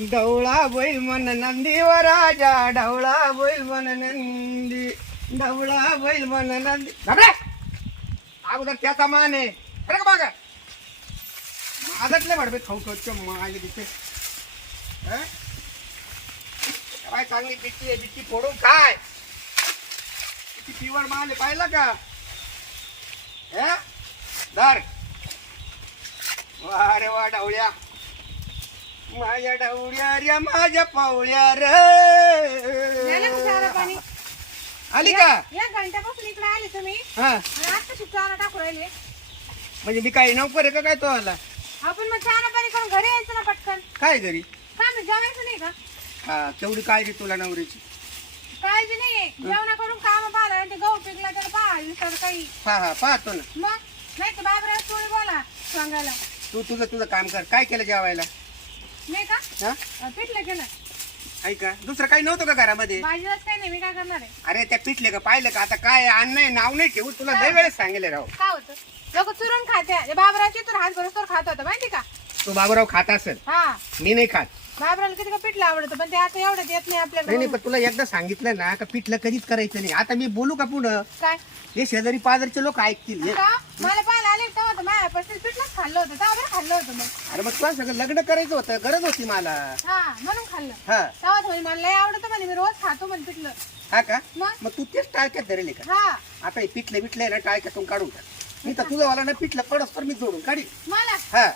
ढवळा बैल मन नंदी व राजा ढवळा बैल मन नंदी ढवळा बैल मन नंदी. घाबरे! अगोदर त्याचा मान आहे. खरं का बघा आदतले भडबे खाऊ खाऊ माझे तिथे. काय चांगली बिट्टी आहे बिट्टी फोडून काय किती पिवळ माले पाहिलं का? हे? धर. वा रे वा डावळ्या माझ्या डावळ्या रे माझ्या पावळ्या झालं का चारा रे पाणी? आली का? या घंट्यापासून इकडे आले तुम्ही. हा. आणि आता चारा टाकू राहिले. म्हणजे मी काही नोकर आहे का? काय तो आला? आपण मग चारा पाणी करून घरी यायचं ना पटकन. काय घरी? काय मग जेवायचं नाही का? हा तेवढी काळजी तुला नवरीची. काळजी नाही. जेवणा करून काम पाहिलं ते गहू पिकला तर पाहा तर काही. हा हा पाहतो ना. मग? नाही तर बाबरा थोडी बोला सांगायला. तू तुझं तुझं काम कर. काय केलं जेवायला? नाही का? हा? अं, पिठलं केलं. ऐका दुसरं काही नव्हतं का घरामध्ये? भाजीलाच काही नाही मी काय करणार आहे? अरे त्या पिटले का पाहिलं का? आता काय अन्न आहे नाव नाही ठेवू तुला लय वेळेस सांगेल राव. काय होतं? लोक चुरून खाते. बाबराची तर हात भरोस खात होतं माहिती का? तो बाबूराव खात असेल. हा. मी नाही खात. बाबराला किती का पिठलं आवडतं पण ते आता एवढं देत नाही नाही आपल्याला पण तुला एकदा सांगितलं ना का पिठलं कधीच करायचं नाही. आता मी बोलू का पुढं? काय? हे शेजारी पाजारचे लोक ऐकतील. हे. का मला पाहायला आले तेव्हा तर माझ्या पस्तीस पिठलंच खाल्लं होतं. बरं खाल्लं होतं मग. अरे मग तुला सगळं लग्न करायचं होतं गरज होती मला. हा म्हणून खाल्लं. हा. तेव्हा मला लय आवडतं म्हणे मी रोज खातो म्हणे पिठलं. हा का? मग? मग तू तेच टाळक्यात धरेल का? हा. आता हे पिठलं आहे ना टाळक्यातून काढून टाक. मी तर तुझं वाला ना पिठलं पडस तर मी जोडून काढी मला? हा.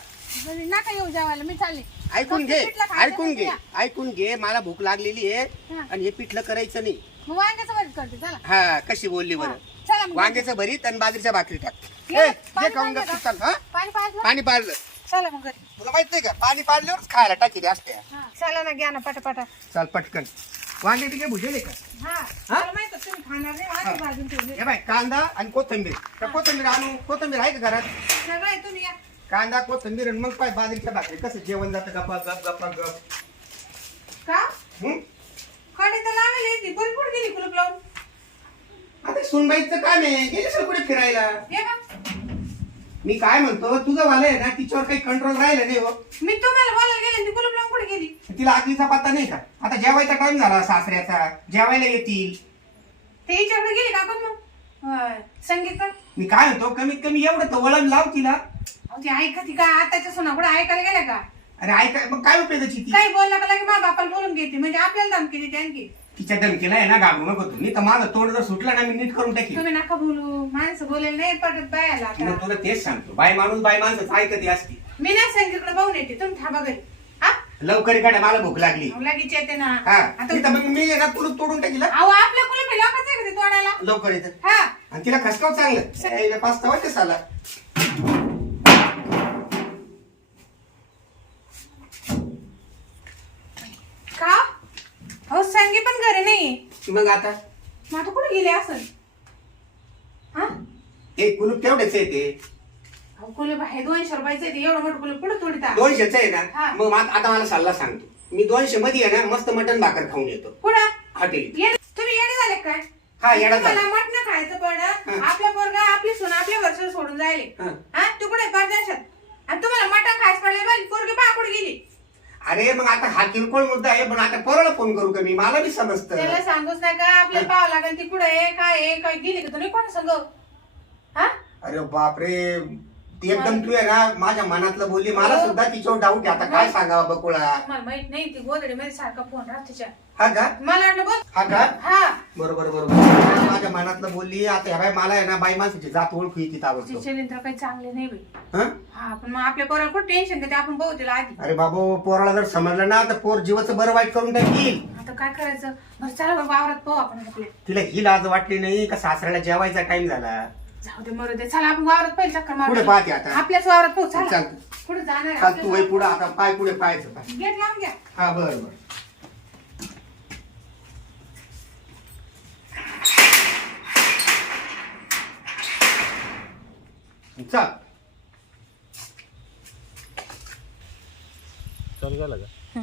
म्हणे नका येऊ जेवायला मी चालले. ऐकून घे फक्त पिठलं खायचं ऐकून घे ऐकून घे मला भूक लागलेली आहे हा. आणि हे पिठलं करायचं नाही. मग वांग्याचं भरीत करते चला. हा कशी बोलली हा. बरं चला मग. वांग्याचं भरीत आणि बाजरीच्या भाकरी टाक. ये, ए, पाणी खाऊन पाहिजे गपचूप का? चाल, हा? पाणी पाहिजे पाणी पाडलं चला मग घरी. तुला माहीत नाही का पाणी पाडल्यावरच खायला टाकी असते. हा चला ना घ्या ना पटापटा. चल पटकन. वांगे तिथे भुजेले का? हा मला माहीत होतं तुम्ही खाणार नाही माझी भाजून ठेवली हे बाय कांदा आणि कोथिंबीर. तर कोथिंबीर आणू कोथिंबीर आहे का घरात? सगळं आहे तुम्ही या. कांदा कोथिंबीर आणि मग पाय बाजरीच्या भाकरी. कसं जेवण जातं गप्पा गप गप्पा गप. का? हं? कडे तर लावली ती भरपूर गेली कुलूप लावून? आता सुनबाईचं काम आहे. गेली सर कुठे फिरायला? ये का मी काय म्हणतो? तुझं वाला आहे ना तिच्यावर काही कंट्रोल राहिलं नाही हो. मी तुम्हाला बोलायला गेले ती कुलूप लावून कुठे गेली? तिला आगलीचा पत्ता नाही का? आता जेवायचा टाइम झाला सासऱ्याचा. जेवायला येतील. ते हिच्याकडे गेली का कोण मग. संगीत मी काय म्हणतो? कमीत कमी एवढं तर वळण लाव तिला. अहो, ती ऐका ती का? आताच्या सुना कुठे ऐकायला गेल्या का? अरे ऐका मग काय उपयोगाची ती? काही बोलला का लगे मा बापाला बोलून घेते म्हणजे आपल्याला धमकी देते आणखी. तिच्या धमकीला आहे ना घाबरू नको तू मी तर माझं तोंड जर सुटलं ना मी नीट करून टाकीन. तुम्ही नका बोलू. माणसं बोलेल नाही पटत बायाला मग तुला तेच सांगतो. बाय माणूस बाय माणसं ऐकती असती. मी ना संगीतकडे पाहून येते. तुम्ही थांबा घरी. हा? लवकर काढा मला भूक लागली. अहो, लगेच येते ना. हा. आता मग मी ना कुलूप तोडून टाकीला अहो आपल्या कुलूप लोकच आहे का ते तोडायला? लवकर येतं. हा. आणि तिला खसकाव चांगलं. यायला पाच तवा कसाला नाही. मग आता? मग आता कुठे गेले असन? हा? कुलूप तेवढेच आहे ते? अहो कुलूप आहे दोनशे रुपयाचं आहे ते एवढं मोठं कुलूप कुठं तोडता? दोनशेच आहे हा. ना मग मा- आता मला सल्ला सांगतो मी दोनशे मध्ये आहे ना मस्त मटन भाकर खाऊन येतो. कुठं? हॉटेल. येडे- तुम्ही येडे झाले काय हा, येडा झालो. मला मटण खायचं पड हा. आपल्या पोरगा आपली सून आपल्या वर्ष सोडून जायले. हा. हा? तू कुठे परदेशात. आणि तुम्हाला मटण खायचं पडले पोरगी पा कुठे गेली. अरे मग आता हा किरकोळ मुद्दा आहे पण आता पोराला फोन करू का मी? मला बी समजतं. त्याला सांगूच नाही का आपल्याला पाहावं लागेल ती कुठे आहे काय आहे काय गेली का तुम्ही कोण सांग? हा? अरे बापरे ती एकदम तू आहे ना माझ्या मनातलं बोलली मला हो. सुद्धा तिच्यावर डाऊट आहे. आता काय सांगावं बकुळा? मला माहीत नाही ती गोदडी मध्ये सारखा फोन राहत तिच्या. हा का? मला वाटलं बोल. हा का? हा. बरोबर बरोबर. माझ्या मनातलं बोलली आता ह्या बाई मला आहे ना बाई माणसाची जात ओळखू येते ताबडतोब. तिचे लेंत्र काही चांगले नाही बाई. हं? हा पण मग आपल्या पोराला कुठं टेन्शन घेते आपण बघू तिला आधी. अरे बाबू पोराला जर समजलं ना तर पोर जीवाचं बरं वाईट करून टाकील. आता काय करायचं? बरं चला बरं वावरात पाहू आपण आपले. तिला ही लाज वाटली नाही का सासऱ्याला जेवायचा टाइम झाला? जाऊ दे मरू दे. चला आपण वावरात पहिले चक्कर पुढे मारू पाहते आता? आपल्याच वावरात पाहू चला. चालतं. पुढे जाणार आहे, चाल तू वय पुढे आता पाय पुढे पाहायचं. पाय वावरात. गेट लावून घ्या. हा बर बर. चल. चालू झालं का?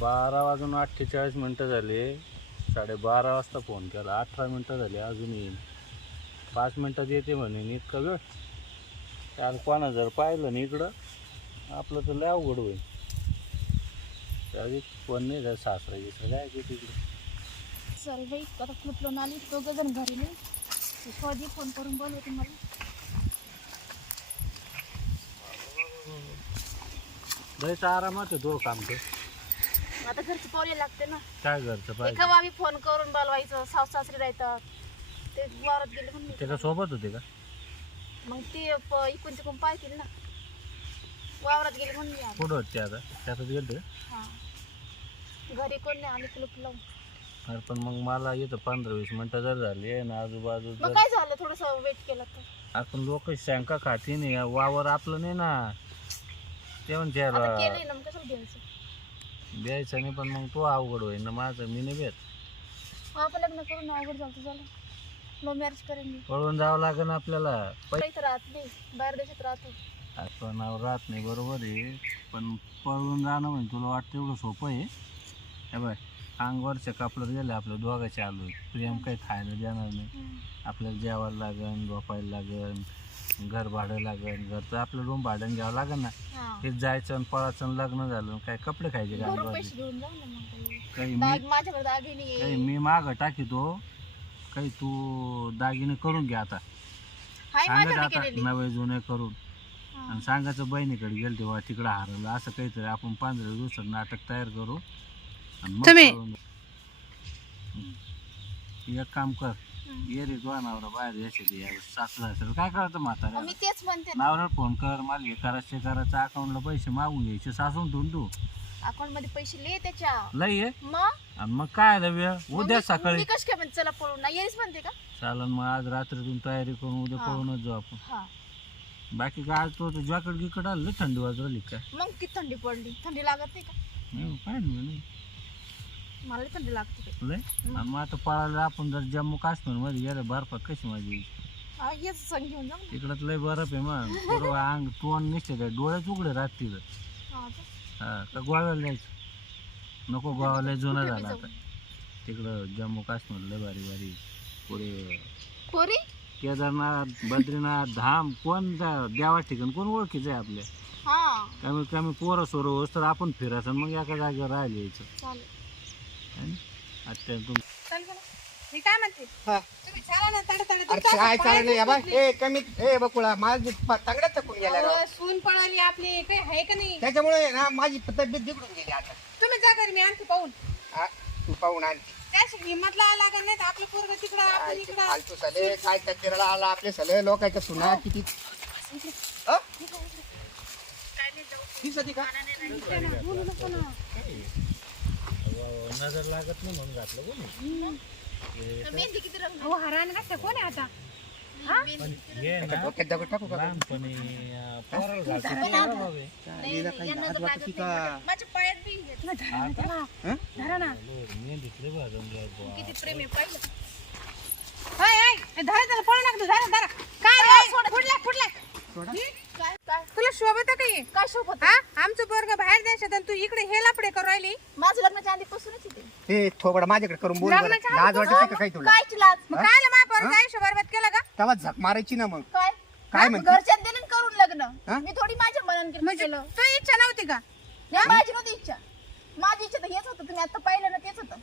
बारा वाजून अठ्ठेचाळीस मिनटं झाले. साडेबारा वाजता फोन केला. अठरा मिनटं झाली अजून येईन. पाच मिनटात येते म्हणे इतका वेळ काल कोणा जर पाहिलं ना इकडं आपलं तर लय अवघड होईल. त्यावेळी फोन नाही झाला सासरा गिसरा काय तिकडे. सॉरी बाई आता कुठलं आली दोघं जण घरी नाही. कधी फोन करून बोलवते मला. आरामात तो काम ते. आता घरची पावले लागते ना. काय घरचं पाहिजे? आम्ही फोन करून बोलवायचं सासू सासरे राहतात. ते वावरात गेले म्हणून ते का सोबत होते का? मग ते इकून तिकून पाहतील ना. वावरात गेले म्हणून कुठं होते आता? त्यातच हा. घरी कोण नाही आम्ही कुलूप लावून. अरे पण मग मला येतं पंधरा वीस मिनटं जर झाली आणि आजूबाजू मग काय झालं? थोडस वेट केलं तर. आपण लोक शंका खाती नाही. वावर आपलं नाही ना. ते म्हणते आता याला केलंय ना मग कशाला घ्यायचं द्यायचं नाही पण मग तो अवघड होईल ना माझं. मी नाही भेट. मग आपण लग्न करून अवघड झालं तर झालं. मग मॅरेज करेन मी. पळून जावं लागेल आपल्याला. पै इथं राहत नाही. बाहेर देशात राहतो. आपण राहत नाही बरोबर आहे. पण पळून जाणं म्हणजे तुला वाटतं एवढं सोपं आहे? हे अंगवरच्या कापडात गेले आपलं दोघाचे आलो. प्रेम काही खायला देणार नाही. आपल्याला जेवायला लागन झोपायला लागन घर भाडं लागन घरचं आपलं रूम भाडं घ्यावं लागन ना. हा. हे जायचं आणि पळायचं आणि लग्न झालं काय कपडे खायचे का? पैसे जाऊ ना मग काही. काही मी दाग माझ्याकडे दागिने. काही आहे. मी माग टाकीतो. काही तू दागिने करून घे आता. हाय सांगत माझ्याकडे आता केलेली. नवे जुने करून. हा. आणि सांगायचं बहिणीकडे गेल तेव्हा तिकडं हरवलं. असं काहीतरी आपण पंधरा दिवसात नाटक तयार करू. आणि मग तुम्ही- करून. हं. एक काम कर ये रे तुझा नवरा बाहेर यायचे या सासू सासऱ्याला काय करायचं म्हाताऱ्या मी तेच म्हणते. नवऱ्याला फोन कर मला हे करायचं ते करायचं. अकाउंटला पैसे मागून घ्यायचे सासून ठेवून तू अकाउंटमध्ये पैसे लिहे त्याच्या. लई आहे मग? आणि मग काय आलं वेळ मग उद्या मी- सकाळी. मी कश काय म्हणते चला पळून ना. येईस म्हणते का? चालन मग आज रात्रीतून तयारी करून उद्या हा. पळूनच जाऊ आपण. हा. बाकी काय आज तो जॉकेट गिकट आलं थंडी वाजवली काय मग किती थंडी पडली. थंडी लागत नाही का? नाही काय नाही नाही. मला थंडी लागते मग आता आपण जर जम्मू काश्मीरमध्ये गेलं बर्फात कशी माझी हेच संग घेऊन जाऊ ना तिकडं लय बर्फ आहे मग. अंग तोंड निघते काय डोळ्याच उघडे राहत तिथं. हा, का? हा का गोव्याला जायचं? नको गोवाला जुना झाला. आता. तिकडं जम्मू काश्मीर लय भारी भारी. पुढे पोरी केदारनाथ बद्रीनाथ धाम कोण त्या देवा ठिकाण कोण ओळखीचं आहे आपल्या? हा. कमीत कमी पोरं सोरं होस तर आपण फिरायचं मग एका जागेवर राहायला यायचं. चालेल. मी काय म्हणते? हा. तुम्ही चला ना तड तड. अरे काय चाललं या बाय? ए कमी ए बकुळा माझी तांगड्या थकून गेल्या राव. सून पळाली आपली. काही आहे का नाही? त्याच्यामुळे ना माझी तब्येत बिघडून गेली आता. तुम्ही जा घरी मी आणते पाहून. हा, तू पाहून आणते त्याशी हिंमत लावा लागत नाही तर आपलं पोरग तिकडं आपण काय ते इकडं. फालतू सले काय त्या चिराला आला आपले सले लोकांच्या सुना किती अ? दिसती का? नजर लागत नाही म्हणून घातलं कोणी? मेहंदी किती रंग हो हरान कसं कोण आहे आता? पण हे एका ना डोक्यात दगड टाकू का? लहानपणी अं, पोराला घालतो ते बरं बाबा आहे. नाही नाही, यांना तर लागत नाही माझ्या- पायात बी. हं? धरा ना. बरं, मेहंदीत लय भाजून घ्या बुवा. किती प्रेम आहे पाहिलं हाय हाय ते धरा त्याला पळू नका तू धरा धरा. काय रे? फुडल्या फुडल्या शोभत काही? काय शोभत हा? आमचं पोरग बाहेर देशात आणि तू इकडे हे लपडे करू राहिली. माझं लग्नाच्या आधीपासूनच येते हे थोबड माझ्याकडे करून बोल बरं. लग्नाच्या लाज वाटते का काही तुला? काय लाज? मग काय मा पोरग आयुष्य बरबाद केलं का? तेव्हा झक मारायची ना मग. काय? काय म्हणते? दिलं ना करून लग्न? मी थोडी माझ्या मनाने म्हणजे केलं. तू इच्छा नव्हती का? नाही, माझी नव्हती इच्छा. माझी इच्छा तर हेच होतं. तुम्ही आता पाहिलं ना तेच होतं.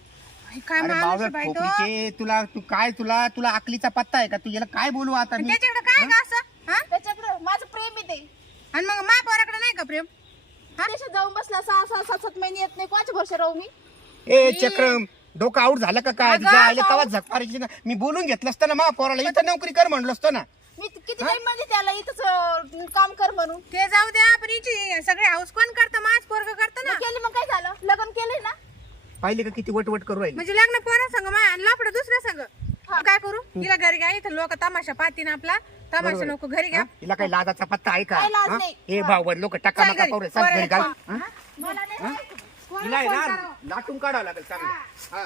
अरे काय अरे माणूस आहे बावळट बाई तो? खोपडीचे तुला तू काय तुला तुला अकलीचा पत्ता आहे का? तू याला काय बोलू आता मी? त्याच्याकडे काय का असं? हा? त्याच्याकडे माझं प्रेम आहे ते. आणि मग मा पोराकडे नाही का प्रेम? देशात जाऊन बसला सहा सहा सात सात महिने येत नाही. कोणाच्या भरशा राहू मी? ए चक्रम डोकं आऊट झालं का काय? अगं, तुझ्या आईला जाऊ. तेव्हा झक मारायची ना. मी बोलून घेतलं असतं ना मा पोराला. इथं नोकरी कर म्हणलं असतं ना. मी त- किती टाइम म्हणते त्याला इथंच अं, काम कर म्हणून. ते जाऊ द्या पण हिची सगळे हाऊस कोण करतं? माझ पोरग करतं ना. मग केली मग काय झालं? लग्न केलंय ना? पाहिले का किती वटवट करू राहिली? म्हणजे लग्न पोरा संग मा लपड दुसऱ्या संग. काय करू? तिला घरी घ्या इथं लोक तमाशा पाहतीन आपला. तमाशा नको घरी घ्या. हा? हिला काही लाजाचा पत्ता आहे का? लाज हा? नाही. भाऊ लोक टक्का चल मका घरी. चल घाल. हा? मला नाही हिला आहे ना लाटून काढावं लागेल चांगलं. हा.